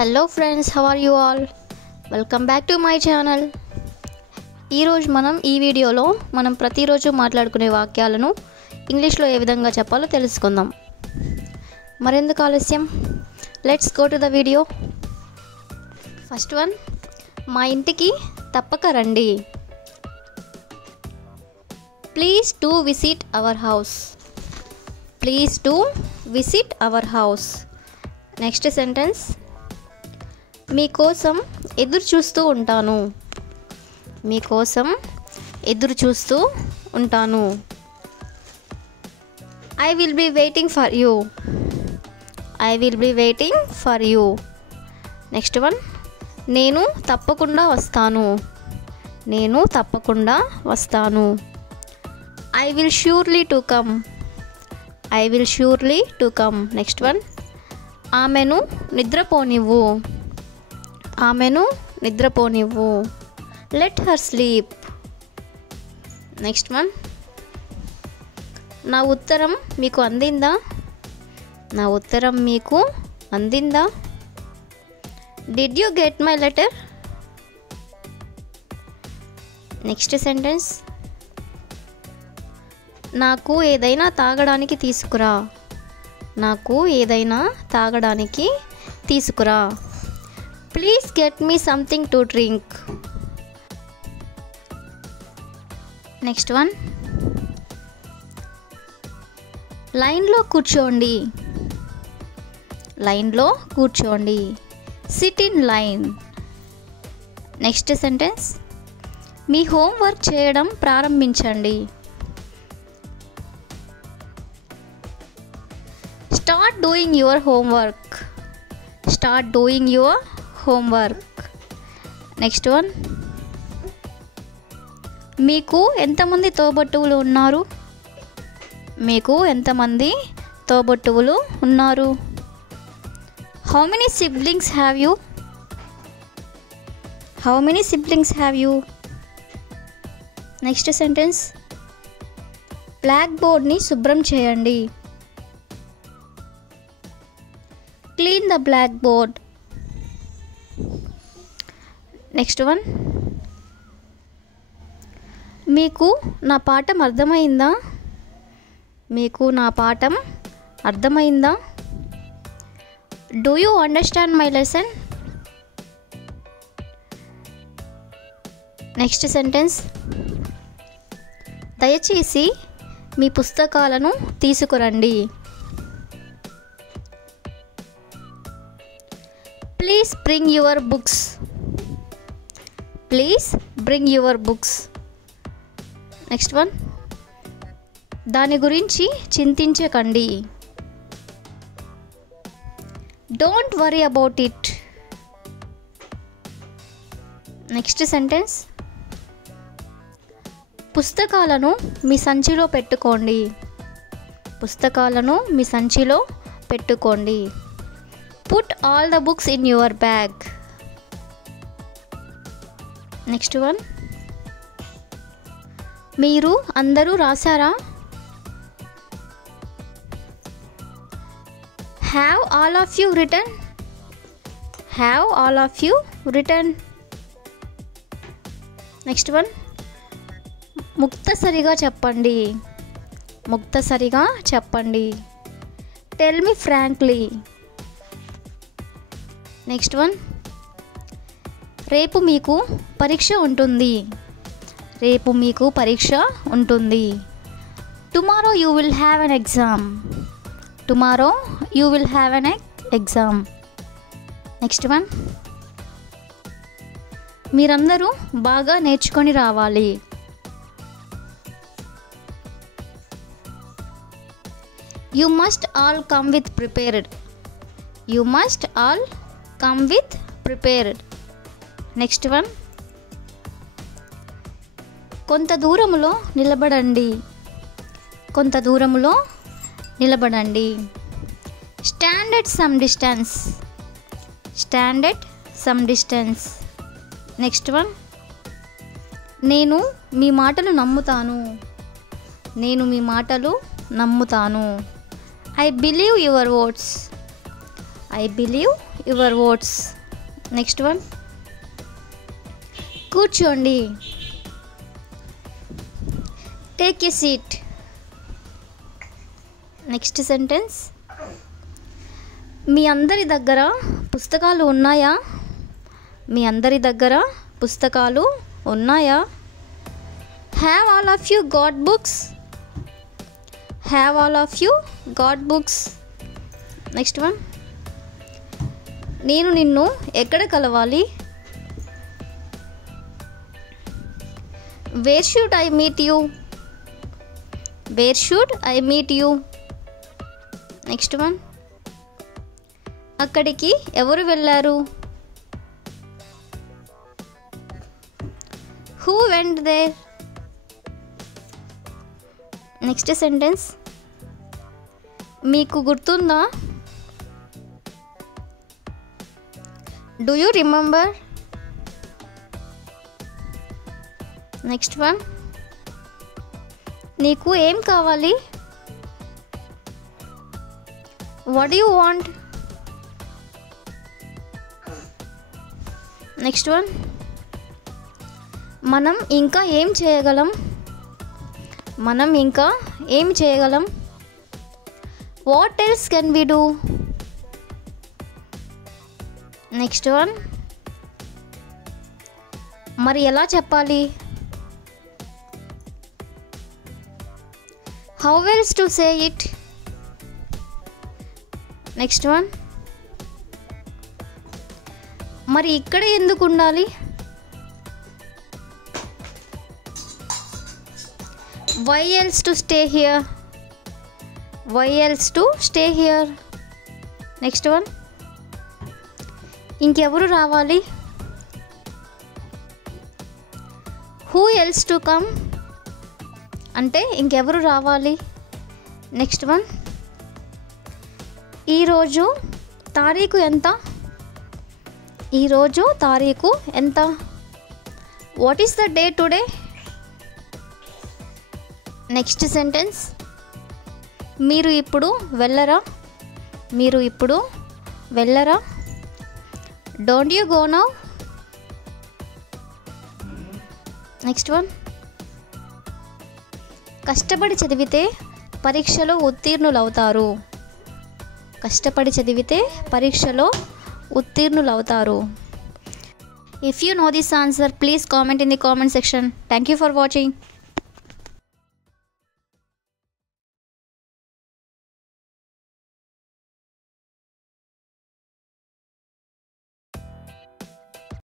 Hello friends, how are you all? Welcome back to my channel. ఈరోజు మనం ఈ వీడియోలో ప్రతిరోజు మాట్లాడుకునే వాక్యాలను ఇంగ్లీష్లో ఏ విధంగా చెప్పాలో తెలుసుకుందాం. మరెందుకు ఆలస్యం, let's go to the video. First one, మా ఇంటికి తప్పక రండి. Please to visit our house. Please to visit our house. Next sentence, మీకోసం ఎదురు చూస్తూ ఉంటాను. మీకోసం ఎదురు చూస్తూ ఉంటాను. I will be waiting for you. I will be waiting for you. Next one, నేను తప్పకుండా వస్తాను. నేను తప్పకుండా వస్తాను. I will surely to come. I will surely to come. Next one, ఆమెను నిద్రపోనివ్వు. ఆమెను నిద్రపోనివ్వు. Let her sleep. Next one, నా ఉత్తరం మీకు అందిందా. నా ఉత్తరం మీకు అందిందా. Did you get my letter. Next sentence, నాకు ఏదైనా తాగడానికి తీసుకురా. నాకు ఏదైనా తాగడానికి తీసుకురా. Please get me something to drink. Next one, లైన్లో కూర్చోండి. లైన్లో కూర్చోండి. Sit in line. Next sentence, మీ హోంవర్క్ చేయడం ప్రారంభించండి. Start doing your homework. Start doing your homework. Next one, మీకు ఎంతమంది తోబుట్టువులు ఉన్నారు. మీకు ఎంతమంది తోబుట్టువులు ఉన్నారు. How many siblings have you. How many siblings have you. Next sentence, black బోర్డ్ని శుభ్రం చేయండి. Clean the black board. Next one, మీకు నా పాఠం అర్థమైందా. మీకు నా పాఠం అర్థమైందా. Do you understand my lesson. Next sentence, దయచేసి మీ పుస్తకాలను తీసుకురండి. Please bring your books. Please bring your books. Next one, దాని గురించి చింతించకండి. Don't worry about it. Next sentence, పుస్తకాలను మీ సంచిలో పెట్టుకోండి. పుస్తకాలను మీ సంచిలో పెట్టుకోండి. Put all the books in your bag. Next one, మీరు అందరూ రాశారా. Have all of you written. Have all of you written. Next one, ముక్తసరిగా చెప్పండి. ముక్తసరిగా చెప్పండి. Tell me frankly. Next one, రేపు మీకు పరీక్ష ఉంటుంది. రేపు మీకు పరీక్ష ఉంటుంది. Tomorrow you will have an exam. Tomorrow you will have an exam. Next one, మీరందరూ బాగా నేర్చుకొని రావాలి. You must all come with prepared. You must all come with prepared. Next one, కొంత దూరములో నిలబడండి. కొంత దూరములో నిలబడండి. Stand at some distance. Stand at some distance. Next one, నేను మీ మాటలు నమ్ముతాను. నేను మీ మాటలు నమ్ముతాను. I believe your words. I believe your words. Next one. కూర్చోండి. Take a seat. Next sentence. మీ అందరి దగ్గర పుస్తకాలు ఉన్నాయా? మీ అందరి దగ్గర పుస్తకాలు ఉన్నాయా? Have all of you got books? Have all of you got books? Next one. నేను నిన్ను ఎక్కడ కలవాలి? Where should I meet you? Where should I meet you? Next one. అక్కడికి ఎవరు వెళ్ళారు? Who went there? Next sentence. మీకు గుర్తుందా? Do you remember? Next one. నీకు ఏం కావాలి? What do you want? Next one. మనం ఇంకా ఏం చేయగలం? మనం ఇంకా ఏం చేయగలం? What else can we do? Next one. మరి ఎలా చెప్పాలి? How else to say it? Next one. మరి ఇక్కడ ఎందుకు ఉండాలి? Why else to stay here? Why else to stay here? Next one. ఇంకెవరు రావాలి? Who else to come? అంటే ఇంకెవరు రావాలి? Next one. ఈరోజు తారీఖు ఎంత? ఈరోజు తారీఖు ఎంత? What is the day today? Next sentence. మీరు ఇప్పుడు వెళ్ళరా? మీరు ఇప్పుడు వెళ్ళరా? Don't you go now? Next one. కష్టపడి చదివితే పరీక్షలో ఉత్తీర్ణులవుతారు. కష్టపడి చదివితే పరీక్షలో ఉత్తీర్ణులవుతారు. If you know this answer, please comment in the comment section. Thank you for watching.